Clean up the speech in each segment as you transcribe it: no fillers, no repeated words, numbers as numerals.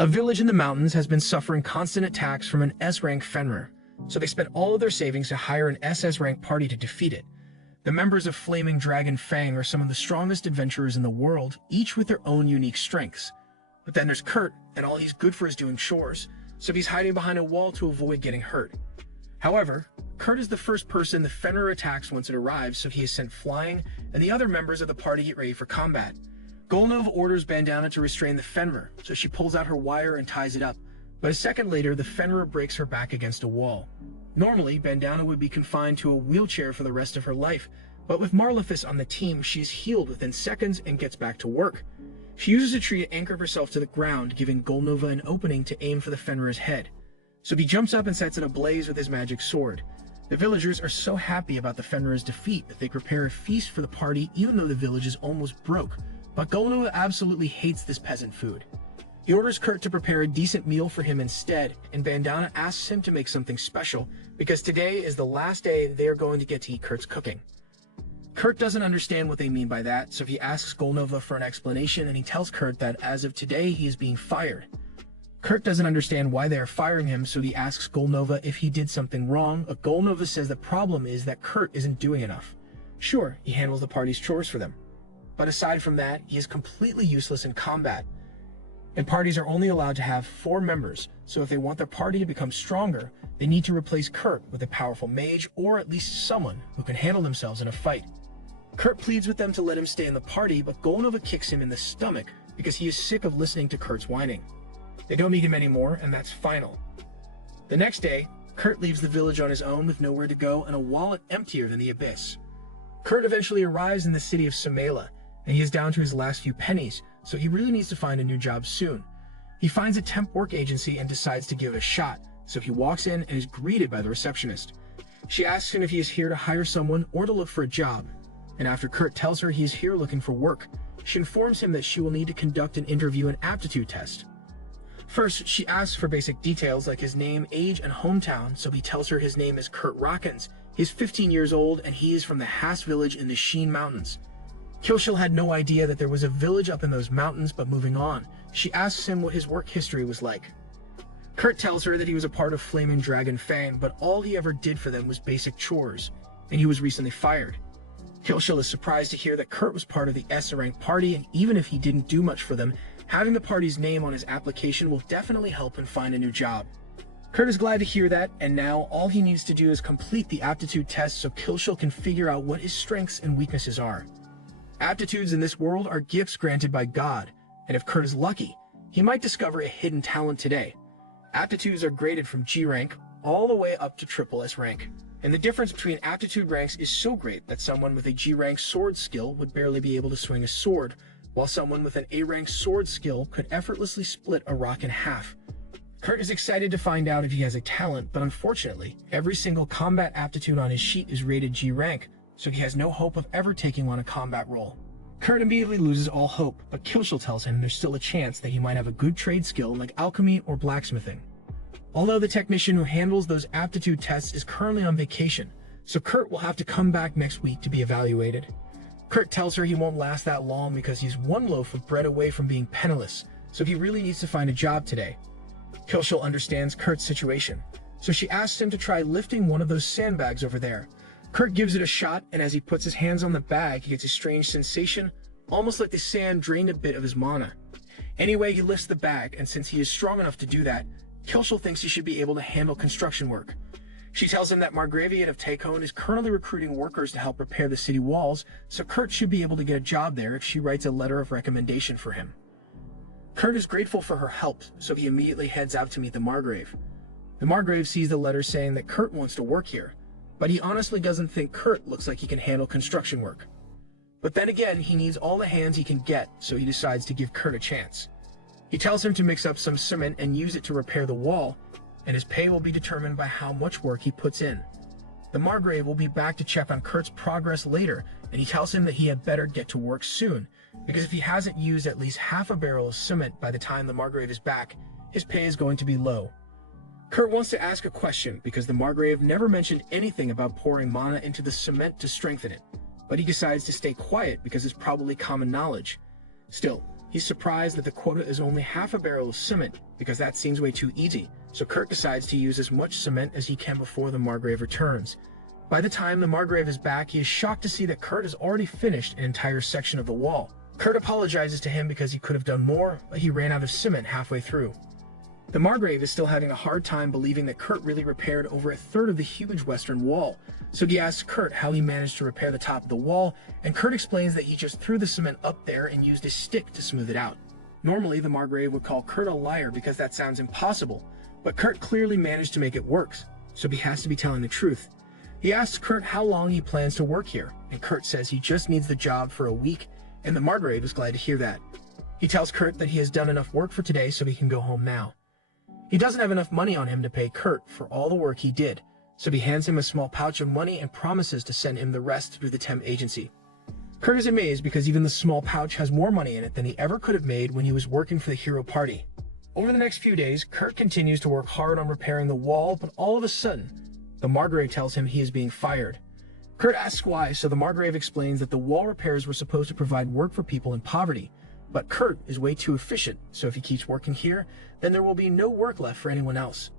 A village in the mountains has been suffering constant attacks from an S-rank Fenrir, so they spent all of their savings to hire an SS-rank party to defeat it. The members of Flaming Dragon Fang are some of the strongest adventurers in the world, each with their own unique strengths. But then there's Kurt, and all he's good for is doing chores, so he's hiding behind a wall to avoid getting hurt. However, Kurt is the first person the Fenrir attacks once it arrives, so he is sent flying, and the other members of the party get ready for combat. Golnov orders Bandana to restrain the Fenrir, so she pulls out her wire and ties it up, but a second later the Fenrir breaks her back against a wall. Normally, Bandana would be confined to a wheelchair for the rest of her life, but with Marlefus on the team, she is healed within seconds and gets back to work. She uses a tree to anchor herself to the ground, giving Golnova an opening to aim for the Fenrir's head. So he jumps up and sets it ablaze with his magic sword. The villagers are so happy about the Fenrir's defeat that they prepare a feast for the party even though the village is almost broke. But Golnova absolutely hates this peasant food. He orders Kurt to prepare a decent meal for him instead, and Bandana asks him to make something special, because today is the last day they are going to get to eat Kurt's cooking. Kurt doesn't understand what they mean by that, so he asks Golnova for an explanation, and he tells Kurt that as of today he is being fired. Kurt doesn't understand why they are firing him, so he asks Golnova if he did something wrong, but Golnova says the problem is that Kurt isn't doing enough. Sure, he handles the party's chores for them, but aside from that, he is completely useless in combat. And parties are only allowed to have 4 members, so if they want their party to become stronger, they need to replace Kurt with a powerful mage or at least someone who can handle themselves in a fight. Kurt pleads with them to let him stay in the party, but Golnova kicks him in the stomach because he is sick of listening to Kurt's whining. They don't need him anymore, and that's final. The next day, Kurt leaves the village on his own with nowhere to go and a wallet emptier than the abyss. Kurt eventually arrives in the city of Samela, and he is down to his last few pennies, so he really needs to find a new job soon. He finds a temp work agency and decides to give it a shot, so he walks in and is greeted by the receptionist. She asks him if he is here to hire someone or to look for a job, and after Kurt tells her he is here looking for work, she informs him that she will need to conduct an interview and aptitude test. First, she asks for basic details like his name, age, and hometown, so he tells her his name is Kurt Rockens, he's 15 years old, and he is from the Hass village in the Sheen Mountains. Kilshil had no idea that there was a village up in those mountains, but moving on, she asks him what his work history was like. Kurt tells her that he was a part of Flaming Dragon Fang, but all he ever did for them was basic chores, and he was recently fired. Kilshil is surprised to hear that Kurt was part of the S-rank party, and even if he didn't do much for them, having the party's name on his application will definitely help him find a new job. Kurt is glad to hear that, and now all he needs to do is complete the aptitude test so Kilshil can figure out what his strengths and weaknesses are. Aptitudes in this world are gifts granted by God, and if Kurt is lucky, he might discover a hidden talent today. Aptitudes are graded from G rank all the way up to SSS rank, and the difference between aptitude ranks is so great that someone with a G rank sword skill would barely be able to swing a sword, while someone with an A rank sword skill could effortlessly split a rock in half. Kurt is excited to find out if he has a talent, but unfortunately, every single combat aptitude on his sheet is rated G rank, so he has no hope of ever taking on a combat role. Kurt immediately loses all hope, but Kilshil tells him there's still a chance that he might have a good trade skill like alchemy or blacksmithing. Although the technician who handles those aptitude tests is currently on vacation, so Kurt will have to come back next week to be evaluated. Kurt tells her he won't last that long because he's one loaf of bread away from being penniless, so he really needs to find a job today. Kilshil understands Kurt's situation, so she asks him to try lifting one of those sandbags over there. Kurt gives it a shot, and as he puts his hands on the bag, he gets a strange sensation, almost like the sand drained a bit of his mana. Anyway, he lifts the bag, and since he is strong enough to do that, Kilshil thinks he should be able to handle construction work. She tells him that Margraviate of Takon is currently recruiting workers to help repair the city walls, so Kurt should be able to get a job there if she writes a letter of recommendation for him. Kurt is grateful for her help, so he immediately heads out to meet the Margrave. The Margrave sees the letter saying that Kurt wants to work here, but he honestly doesn't think Kurt looks like he can handle construction work. But then again, he needs all the hands he can get, so he decides to give Kurt a chance. He tells him to mix up some cement and use it to repair the wall, and his pay will be determined by how much work he puts in. The Margrave will be back to check on Kurt's progress later, and he tells him that he had better get to work soon, because if he hasn't used at least half a barrel of cement by the time the Margrave is back, his pay is going to be low. Kurt wants to ask a question because the Margrave never mentioned anything about pouring mana into the cement to strengthen it, but he decides to stay quiet because it's probably common knowledge. Still, He's surprised that the quota is only half a barrel of cement, because that seems way too easy, so Kurt decides to use as much cement as he can before the Margrave returns. By the time the Margrave is back, he is shocked to see that Kurt has already finished an entire section of the wall. Kurt apologizes to him because he could have done more, but he ran out of cement halfway through. The Margrave is still having a hard time believing that Kurt really repaired over a third of the huge western wall, so he asks Kurt how he managed to repair the top of the wall, and Kurt explains that he just threw the cement up there and used a stick to smooth it out. Normally, the Margrave would call Kurt a liar because that sounds impossible, but Kurt clearly managed to make it work, so he has to be telling the truth. He asks Kurt how long he plans to work here, and Kurt says he just needs the job for a week, and the Margrave is glad to hear that. He tells Kurt that he has done enough work for today so he can go home now. He doesn't have enough money on him to pay Kurt for all the work he did, so he hands him a small pouch of money and promises to send him the rest through the temp agency. Kurt is amazed because even the small pouch has more money in it than he ever could have made when he was working for the hero party. Over the next few days, Kurt continues to work hard on repairing the wall, but all of a sudden, the Margrave tells him he is being fired. Kurt asks why, so the Margrave explains that the wall repairs were supposed to provide work for people in poverty, but Kurt is way too efficient, so if he keeps working here, then there will be no work left for anyone else.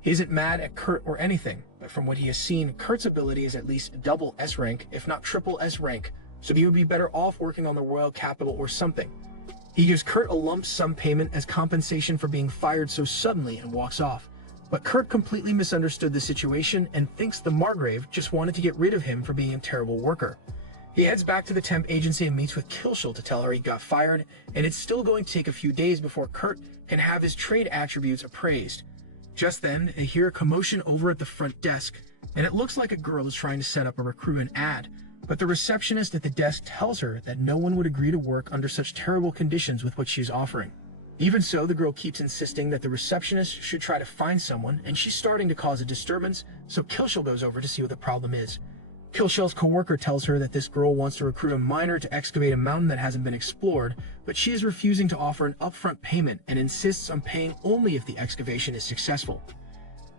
He isn't mad at Kurt or anything, but from what he has seen, Kurt's ability is at least double S rank, if not triple S rank, so he would be better off working on the royal capital or something. He gives Kurt a lump sum payment as compensation for being fired so suddenly and walks off. But Kurt completely misunderstood the situation and thinks the Margrave just wanted to get rid of him for being a terrible worker. He heads back to the temp agency and meets with Skillful to tell her he got fired, and it's still going to take a few days before Kurt can have his trade attributes appraised. Just then, they hear a commotion over at the front desk, and it looks like a girl is trying to set up a recruitment ad, but the receptionist at the desk tells her that no one would agree to work under such terrible conditions with what she is offering. Even so, the girl keeps insisting that the receptionist should try to find someone, and she's starting to cause a disturbance, so Skillful goes over to see what the problem is. Skillful's co-worker tells her that this girl wants to recruit a miner to excavate a mountain that hasn't been explored, but she is refusing to offer an upfront payment and insists on paying only if the excavation is successful.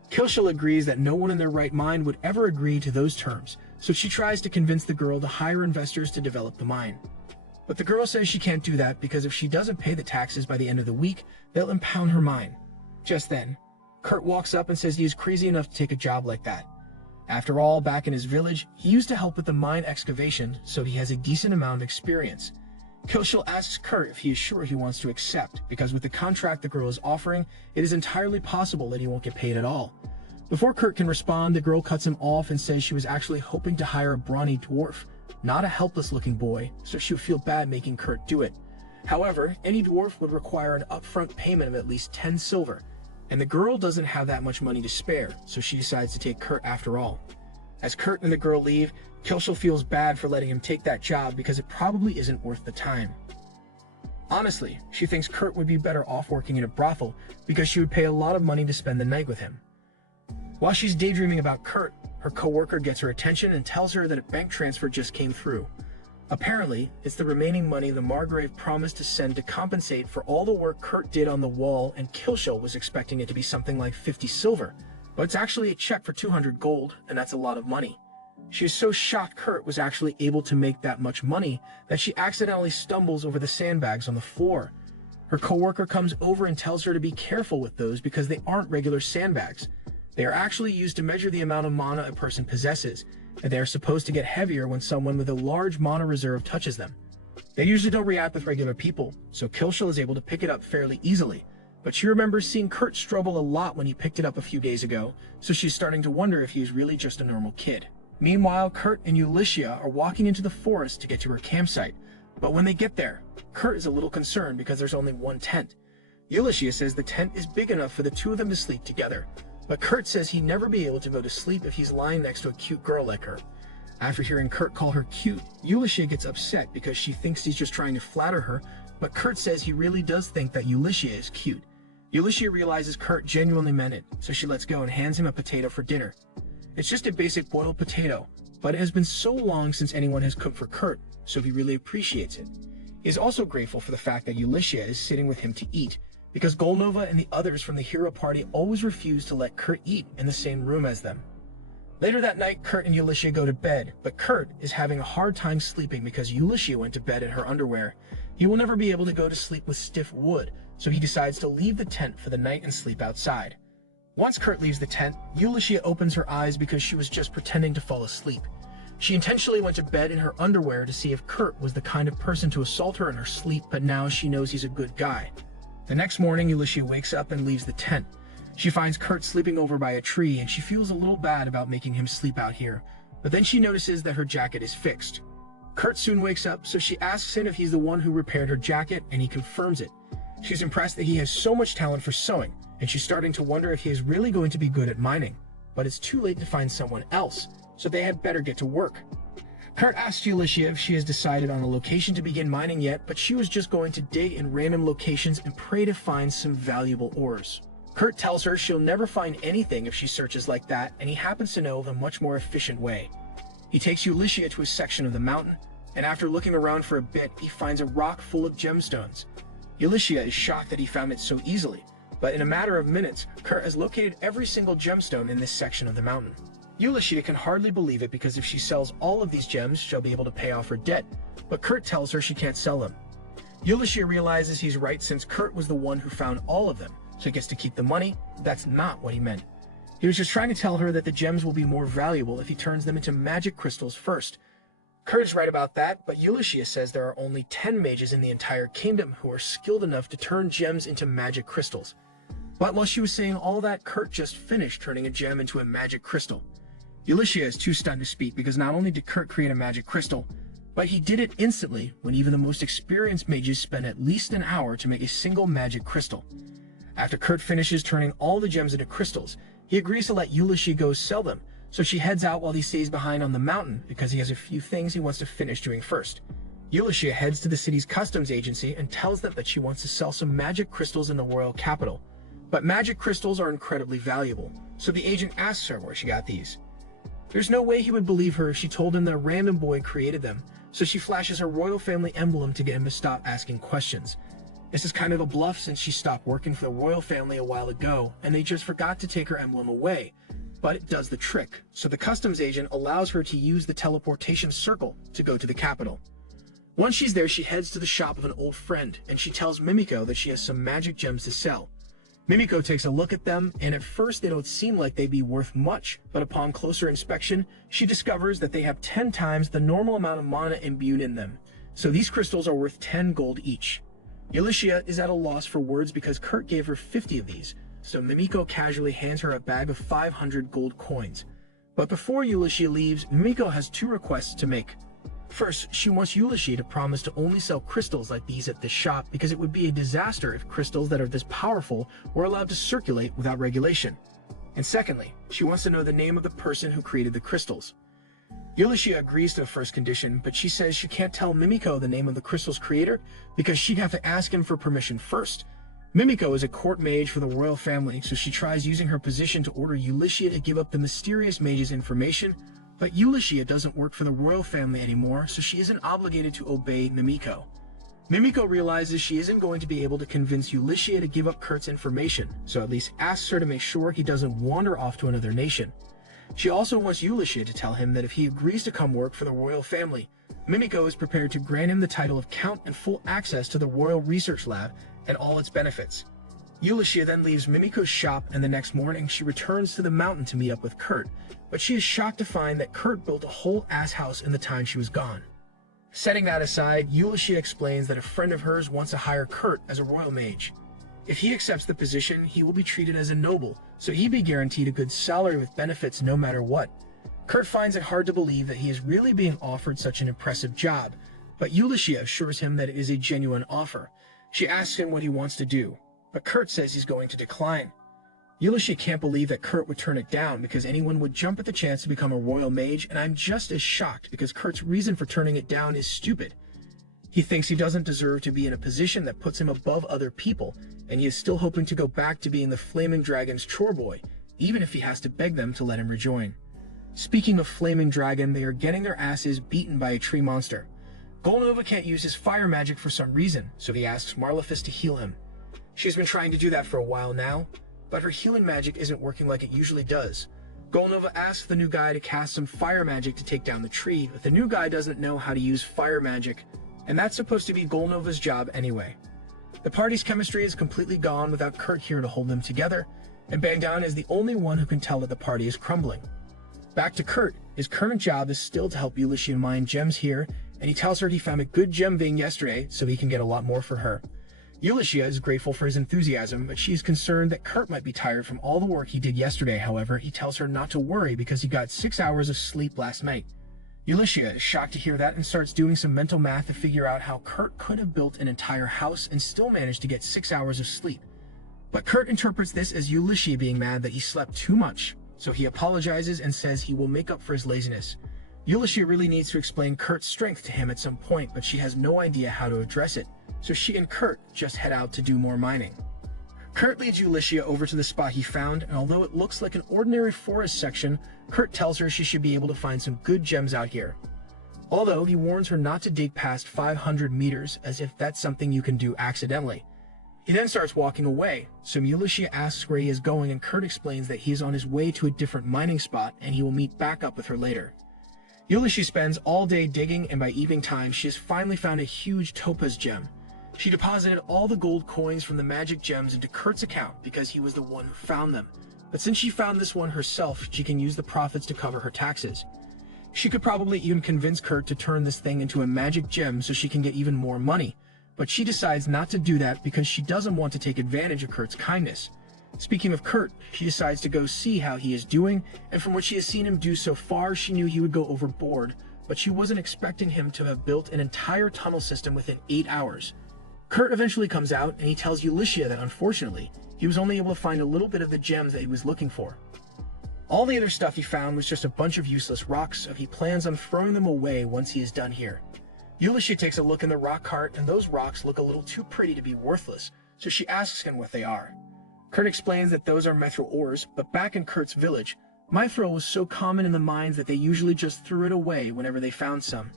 Skillful agrees that no one in their right mind would ever agree to those terms, so she tries to convince the girl to hire investors to develop the mine. But the girl says she can't do that because if she doesn't pay the taxes by the end of the week, they'll impound her mine. Just then, Kurt walks up and says he is crazy enough to take a job like that. After all, back in his village, he used to help with the mine excavation, so he has a decent amount of experience. Skillful asks Kurt if he is sure he wants to accept, because with the contract the girl is offering, it is entirely possible that he won't get paid at all. Before Kurt can respond, the girl cuts him off and says she was actually hoping to hire a brawny dwarf, not a helpless-looking boy, so she would feel bad making Kurt do it. However, any dwarf would require an upfront payment of at least 10 silver, and the girl doesn't have that much money to spare, so she decides to take Kurt after all. As Kurt and the girl leave, Skillful feels bad for letting him take that job because it probably isn't worth the time. Honestly, she thinks Kurt would be better off working in a brothel because she would pay a lot of money to spend the night with him. While she's daydreaming about Kurt, her co-worker gets her attention and tells her that a bank transfer just came through. Apparently, it's the remaining money the Margrave promised to send to compensate for all the work Kurt did on the wall, and Skillful was expecting it to be something like 50 silver, but it's actually a check for 200 gold, and that's a lot of money. She is so shocked Kurt was actually able to make that much money that she accidentally stumbles over the sandbags on the floor. Her co-worker comes over and tells her to be careful with those because they aren't regular sandbags. They are actually used to measure the amount of mana a person possesses, and they are supposed to get heavier when someone with a large mana reserve touches them. They usually don't react with regular people, so Skillful is able to pick it up fairly easily, but she remembers seeing Kurt struggle a lot when he picked it up a few days ago, so she's starting to wonder if he is really just a normal kid. Meanwhile, Kurt and Ulyssia are walking into the forest to get to her campsite, but when they get there, Kurt is a little concerned because there's only one tent. Ulyssia says the tent is big enough for the two of them to sleep together, but Kurt says he'd never be able to go to sleep if he's lying next to a cute girl like her. After hearing Kurt call her cute, Ulyssia gets upset because she thinks he's just trying to flatter her, but Kurt says he really does think that Ulyssia is cute. Ulyssia realizes Kurt genuinely meant it, so she lets go and hands him a potato for dinner. It's just a basic boiled potato, but it has been so long since anyone has cooked for Kurt, so he really appreciates it. He is also grateful for the fact that Ulyssia is sitting with him to eat, because Golnova and the others from the hero party always refuse to let Kurt eat in the same room as them. Later that night, Kurt and Ulyssia go to bed, but Kurt is having a hard time sleeping because Ulyssia went to bed in her underwear. He will never be able to go to sleep with stiff wood, so he decides to leave the tent for the night and sleep outside. Once Kurt leaves the tent, Ulysses opens her eyes because she was just pretending to fall asleep. She intentionally went to bed in her underwear to see if Kurt was the kind of person to assault her in her sleep, but now she knows he's a good guy. The next morning, Ulysses wakes up and leaves the tent. She finds Kurt sleeping over by a tree, and she feels a little bad about making him sleep out here, but then she notices that her jacket is fixed. Kurt soon wakes up, so she asks him if he's the one who repaired her jacket, and he confirms it. She's impressed that he has so much talent for sewing, and she's starting to wonder if he is really going to be good at mining. But it's too late to find someone else, so they had better get to work. Kurt asks Ulysses if she has decided on a location to begin mining yet, but she was just going to dig in random locations and pray to find some valuable ores. Kurt tells her she'll never find anything if she searches like that, and he happens to know of a much more efficient way. He takes Ulysses to a section of the mountain, and after looking around for a bit, he finds a rock full of gemstones. Ulysses is shocked that he found it so easily, but in a matter of minutes, Kurt has located every single gemstone in this section of the mountain. Ulysses can hardly believe it because if she sells all of these gems, she'll be able to pay off her debt, but Kurt tells her she can't sell them. Ulysses realizes he's right since Kurt was the one who found all of them, so he gets to keep the money. That's not what he meant. He was just trying to tell her that the gems will be more valuable if he turns them into magic crystals first. Kurt is right about that, but Ulysses says there are only 10 mages in the entire kingdom who are skilled enough to turn gems into magic crystals. But while she was saying all that, Kurt just finished turning a gem into a magic crystal. Ulysses is too stunned to speak because not only did Kurt create a magic crystal, but he did it instantly when even the most experienced mages spend at least an hour to make a single magic crystal. After Kurt finishes turning all the gems into crystals, he agrees to let Ulysses go sell them, so she heads out while he stays behind on the mountain because he has a few things he wants to finish doing first. Ulysses heads to the city's customs agency and tells them that she wants to sell some magic crystals in the royal capital. But magic crystals are incredibly valuable, so the agent asks her where she got these. There's no way he would believe her if she told him that a random boy created them, so she flashes her royal family emblem to get him to stop asking questions. This is kind of a bluff since she stopped working for the royal family a while ago, and they just forgot to take her emblem away. But it does the trick, so the customs agent allows her to use the teleportation circle to go to the capital. Once she's there, she heads to the shop of an old friend, and she tells Mimiko that she has some magic gems to sell. Mimiko takes a look at them, and at first they don't seem like they'd be worth much, but upon closer inspection, she discovers that they have 10 times the normal amount of mana imbued in them, so these crystals are worth 10 gold each. Ulysses is at a loss for words because Kurt gave her 50 of these, so Mimiko casually hands her a bag of 500 gold coins. But before Ulysses leaves, Mimiko has 2 requests to make. First, she wants Ulysses to promise to only sell crystals like these at this shop because it would be a disaster if crystals that are this powerful were allowed to circulate without regulation. And secondly, she wants to know the name of the person who created the crystals. Ulysses agrees to the first condition, but she says she can't tell Mimiko the name of the crystal's creator because she'd have to ask him for permission first. Mimiko is a court mage for the royal family, so she tries using her position to order Ulysses to give up the mysterious mage's information, but Ulysses doesn't work for the royal family anymore, so she isn't obligated to obey Mimiko. Mimiko realizes she isn't going to be able to convince Ulysses to give up Kurt's information, so at least asks her to make sure he doesn't wander off to another nation. She also wants Ulysses to tell him that if he agrees to come work for the royal family, Mimiko is prepared to grant him the title of Count and full access to the Royal Research Lab and all its benefits. Ulysses then leaves Mimiko's shop, and the next morning she returns to the mountain to meet up with Kurt, but she is shocked to find that Kurt built a whole ass house in the time she was gone. Setting that aside, Ulysses explains that a friend of hers wants to hire Kurt as a royal mage. If he accepts the position, he will be treated as a noble, so he'd be guaranteed a good salary with benefits no matter what. Kurt finds it hard to believe that he is really being offered such an impressive job, but Ulysses assures him that it is a genuine offer. She asks him what he wants to do, but Kurt says he's going to decline. Ulysses can't believe that Kurt would turn it down because anyone would jump at the chance to become a royal mage, and I'm just as shocked because Kurt's reason for turning it down is stupid. He thinks he doesn't deserve to be in a position that puts him above other people, and he is still hoping to go back to being the Flaming Dragon's chore boy, even if he has to beg them to let him rejoin. Speaking of Flaming Dragon, they are getting their asses beaten by a tree monster. Golnova can't use his fire magic for some reason, so he asks Marlefis to heal him. She's been trying to do that for a while now, but her healing magic isn't working like it usually does. Golnova asks the new guy to cast some fire magic to take down the tree, but the new guy doesn't know how to use fire magic. and that's supposed to be Golnova's job anyway. The party's chemistry is completely gone without Kurt here to hold them together, and Bandana is the only one who can tell that the party is crumbling. Back to Kurt, his current job is still to help Ulysses mine gems here, and he tells her he found a good gem vein yesterday so he can get a lot more for her. Ulysses is grateful for his enthusiasm, but she is concerned that Kurt might be tired from all the work he did yesterday. However, he tells her not to worry because he got 6 hours of sleep last night. Ulysses is shocked to hear that and starts doing some mental math to figure out how Kurt could have built an entire house and still managed to get 6 hours of sleep. But Kurt interprets this as Ulysses being mad that he slept too much, so he apologizes and says he will make up for his laziness. Ulysses really needs to explain Kurt's strength to him at some point, but she has no idea how to address it, so she and Kurt just head out to do more mining. Kurt leads Ulysses over to the spot he found, and although it looks like an ordinary forest section, Kurt tells her she should be able to find some good gems out here. Although he warns her not to dig past 500 meters, as if that's something you can do accidentally. He then starts walking away, so Ulysses asks where he is going, and Kurt explains that he is on his way to a different mining spot and he will meet back up with her later. Ulysses spends all day digging, and by evening time she has finally found a huge topaz gem. She deposited all the gold coins from the magic gems into Kurt's account because he was the one who found them, but since she found this one herself, she can use the profits to cover her taxes. She could probably even convince Kurt to turn this thing into a magic gem so she can get even more money, but she decides not to do that because she doesn't want to take advantage of Kurt's kindness. Speaking of Kurt, she decides to go see how he is doing, and from what she has seen him do so far, she knew he would go overboard, but she wasn't expecting him to have built an entire tunnel system within 8 hours. Kurt eventually comes out, and he tells Ulysses that unfortunately, he was only able to find a little bit of the gems that he was looking for. All the other stuff he found was just a bunch of useless rocks, so he plans on throwing them away once he is done here. Ulysses takes a look in the rock cart, and those rocks look a little too pretty to be worthless, so she asks him what they are. Kurt explains that those are mithril ores, but back in Kurt's village, mithril was so common in the mines that they usually just threw it away whenever they found some.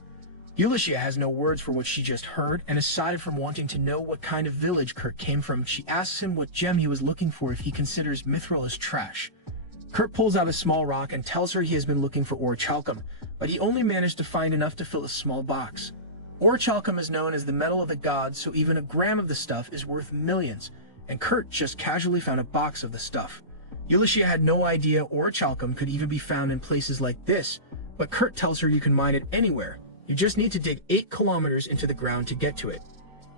Ulysses has no words for what she just heard, and aside from wanting to know what kind of village Kurt came from, she asks him what gem he was looking for if he considers mithril as trash. Kurt pulls out a small rock and tells her he has been looking for orichalcum, but he only managed to find enough to fill a small box. Orichalcum is known as the metal of the gods, so even a gram of the stuff is worth millions, and Kurt just casually found a box of the stuff. Ulysses had no idea orichalcum could even be found in places like this, but Kurt tells her you can mine it anywhere. You just need to dig 8 kilometers into the ground to get to it.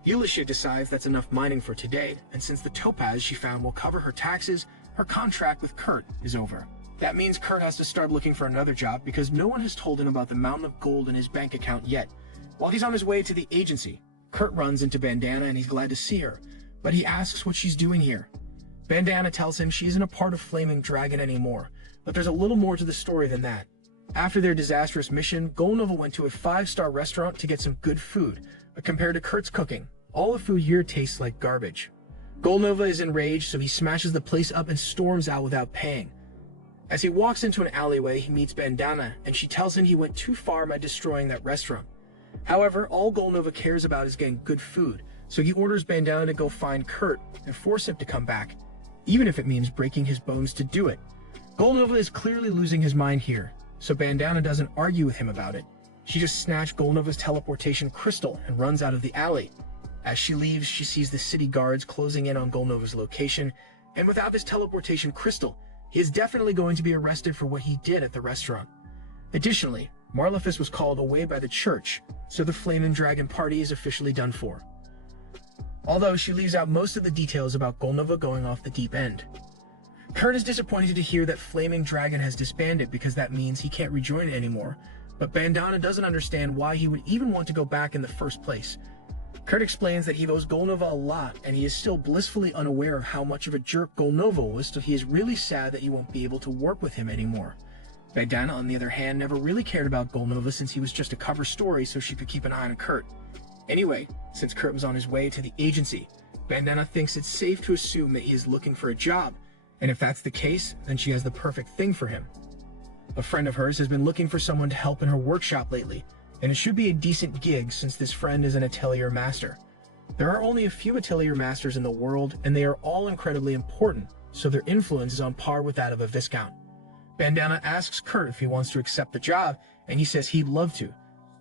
Ulysses decides that's enough mining for today, and since the topaz she found will cover her taxes, her contract with Kurt is over. That means Kurt has to start looking for another job because no one has told him about the mountain of gold in his bank account yet. While he's on his way to the agency, Kurt runs into Bandana and he's glad to see her, but he asks what she's doing here. Bandana tells him she isn't a part of Flaming Dragon anymore, but there's a little more to the story than that. After their disastrous mission, Golnova went to a 5-star restaurant to get some good food, but compared to Kurt's cooking, all the food here tastes like garbage. Golnova is enraged, so he smashes the place up and storms out without paying. As he walks into an alleyway, he meets Bandana, and she tells him he went too far by destroying that restaurant. However, all Golnova cares about is getting good food, so he orders Bandana to go find Kurt and force him to come back, even if it means breaking his bones to do it. Golnova is clearly losing his mind here, so Bandana doesn't argue with him about it. She just snatched Golnova's teleportation crystal and runs out of the alley. As she leaves, she sees the city guards closing in on Golnova's location, and without his teleportation crystal, he is definitely going to be arrested for what he did at the restaurant. Additionally, Marlefus was called away by the church, so the Flaming Dragon party is officially done for. Although she leaves out most of the details about Golnova going off the deep end. Kurt is disappointed to hear that Flaming Dragon has disbanded because that means he can't rejoin it anymore, but Bandana doesn't understand why he would even want to go back in the first place. Kurt explains that he owes Golnova a lot, and he is still blissfully unaware of how much of a jerk Golnova was, so he is really sad that he won't be able to work with him anymore. Bandana, on the other hand, never really cared about Golnova since he was just a cover story so she could keep an eye on Kurt. Anyway, since Kurt was on his way to the agency, Bandana thinks it's safe to assume that he is looking for a job, and if that's the case, then she has the perfect thing for him. A friend of hers has been looking for someone to help in her workshop lately, and it should be a decent gig since this friend is an Atelier master. There are only a few Atelier masters in the world, and they are all incredibly important, so their influence is on par with that of a Viscount. Bandana asks Kurt if he wants to accept the job, and he says he'd love to,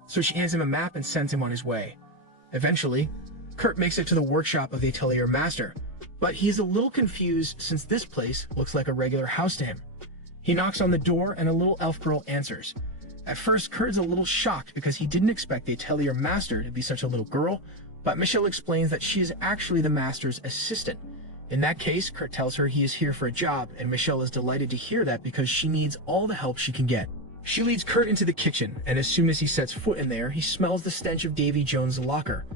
so she hands him a map and sends him on his way. Eventually, Kurt makes it to the workshop of the Atelier master, but he's a little confused since this place looks like a regular house to him. He knocks on the door and a little elf girl answers. At first, Kurt is a little shocked because he didn't expect the Atelier master to be such a little girl, but Michelle explains that she is actually the master's assistant. In that case, Kurt tells her he is here for a job, and Michelle is delighted to hear that because she needs all the help she can get. She leads Kurt into the kitchen, and as soon as he sets foot in there, he smells the stench of Davy Jones' locker.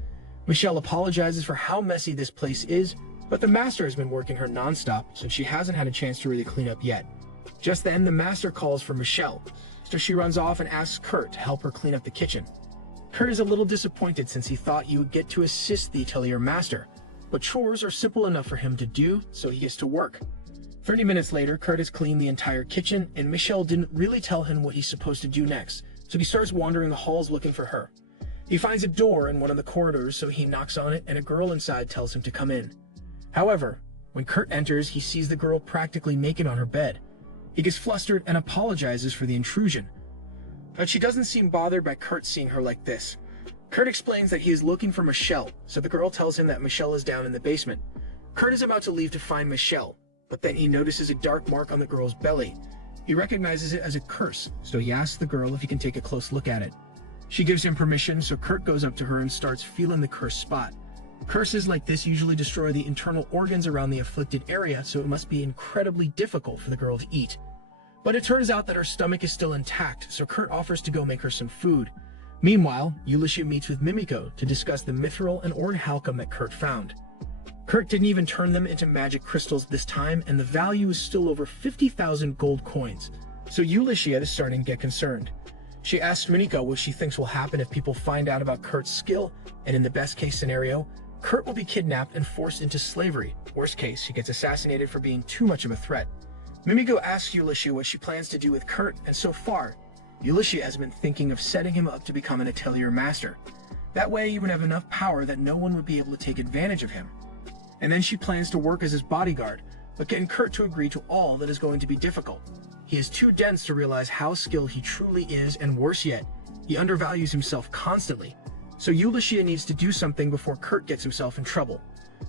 Michelle apologizes for how messy this place is, but the master has been working her non-stop, so she hasn't had a chance to really clean up yet. Just then, the master calls for Michelle, so she runs off and asks Kurt to help her clean up the kitchen. Kurt is a little disappointed since he thought you would get to assist the Atelier master, but chores are simple enough for him to do, so he gets to work. 30 minutes later, Kurt has cleaned the entire kitchen, and Michelle didn't really tell him what he's supposed to do next, so he starts wandering the halls looking for her. He finds a door in one of the corridors, so he knocks on it, and a girl inside tells him to come in. However, when Kurt enters, he sees the girl practically naked on her bed. He gets flustered and apologizes for the intrusion, but she doesn't seem bothered by Kurt seeing her like this. Kurt explains that he is looking for Michelle, so the girl tells him that Michelle is down in the basement. Kurt is about to leave to find Michelle, but then he notices a dark mark on the girl's belly. He recognizes it as a curse, so he asks the girl if he can take a close look at it. She gives him permission, so Kurt goes up to her and starts feeling the cursed spot. Curses like this usually destroy the internal organs around the afflicted area, so it must be incredibly difficult for the girl to eat. But it turns out that her stomach is still intact, so Kurt offers to go make her some food. Meanwhile, Ulysses meets with Mimiko to discuss the mithril and ornhalcum that Kurt found. Kurt didn't even turn them into magic crystals this time, and the value is still over 50,000 gold coins, so Ulysses is starting to get concerned. She asks Mimiko what she thinks will happen if people find out about Kurt's skill, and in the best case scenario, Kurt will be kidnapped and forced into slavery. Worst case, he gets assassinated for being too much of a threat. Mimiko asks Ulysses what she plans to do with Kurt, and so far, Ulysses has been thinking of setting him up to become an Atelier master. That way he would have enough power that no one would be able to take advantage of him. And then she plans to work as his bodyguard, but getting Kurt to agree to all that is going to be difficult. He is too dense to realize how skilled he truly is, and worse yet, he undervalues himself constantly. So Ulysses needs to do something before Kurt gets himself in trouble.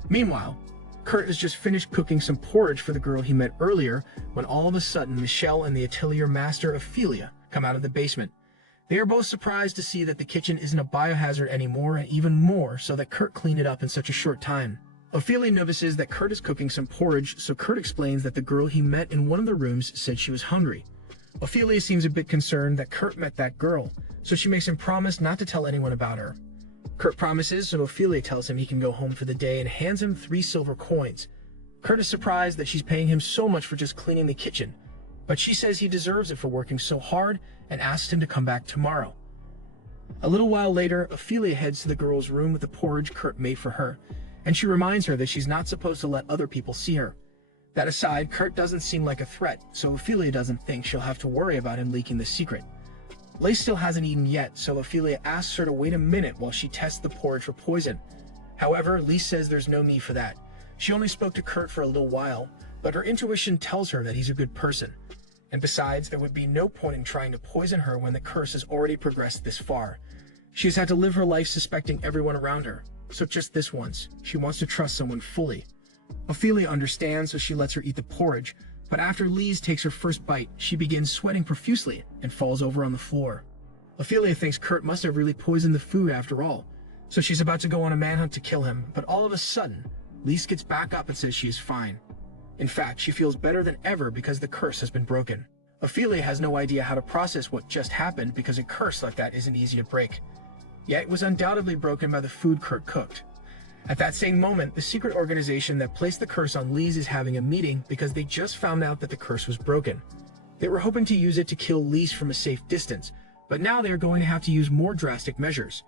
Meanwhile, Kurt has just finished cooking some porridge for the girl he met earlier when all of a sudden Michelle and the Atelier master Ophelia come out of the basement. They are both surprised to see that the kitchen isn't a biohazard anymore, and even more so that Kurt cleaned it up in such a short time. Ophelia notices that Kurt is cooking some porridge, so Kurt explains that the girl he met in one of the rooms said she was hungry. Ophelia seems a bit concerned that Kurt met that girl, so she makes him promise not to tell anyone about her. Kurt promises, so Ophelia tells him he can go home for the day and hands him 3 silver coins. Kurt is surprised that she's paying him so much for just cleaning the kitchen, but she says he deserves it for working so hard and asks him to come back tomorrow. A little while later, Ophelia heads to the girl's room with the porridge Kurt made for her, and she reminds her that she's not supposed to let other people see her. That aside, Kurt doesn't seem like a threat, so Ophelia doesn't think she'll have to worry about him leaking the secret. Lace still hasn't eaten yet, so Ophelia asks her to wait a minute while she tests the porridge for poison. However, Lise says there's no need for that. She only spoke to Kurt for a little while, but her intuition tells her that he's a good person. And besides, there would be no point in trying to poison her when the curse has already progressed this far. She has had to live her life suspecting everyone around her, so just this once, she wants to trust someone fully. Ophelia understands, so she lets her eat the porridge, but after Lise takes her first bite, she begins sweating profusely and falls over on the floor. Ophelia thinks Kurt must have really poisoned the food after all, so she's about to go on a manhunt to kill him, but all of a sudden, Lise gets back up and says she is fine. In fact, she feels better than ever because the curse has been broken. Ophelia has no idea how to process what just happened because a curse like that isn't easy to break. Yet it was undoubtedly broken by the food Kurt cooked. At that same moment, the secret organization that placed the curse on Lise is having a meeting because they just found out that the curse was broken. They were hoping to use it to kill Lise from a safe distance, but now they are going to have to use more drastic measures.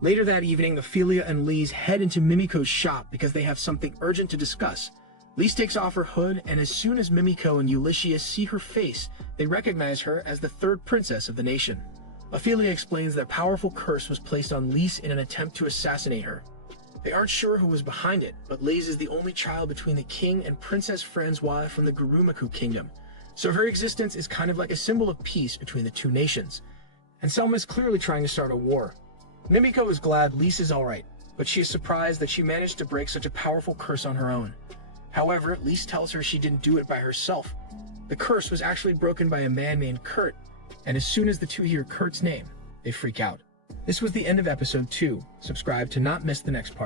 Later that evening, Ophelia and Lise head into Mimiko's shop because they have something urgent to discuss. Lise takes off her hood, and as soon as Mimiko and Ulysses see her face, they recognize her as the third princess of the nation. Ophelia explains that a powerful curse was placed on Lise in an attempt to assassinate her. They aren't sure who was behind it, but Lise is the only child between the king and Princess Francoise from the Gurumaku kingdom, so her existence is kind of like a symbol of peace between the two nations. And Selma is clearly trying to start a war. Mimiko is glad Lise is alright, but she is surprised that she managed to break such a powerful curse on her own. However, Lise tells her she didn't do it by herself. The curse was actually broken by a man named Kurt, and as soon as the two hear Kurt's name, they freak out. This was the end of episode 2. Subscribe to not miss the next part.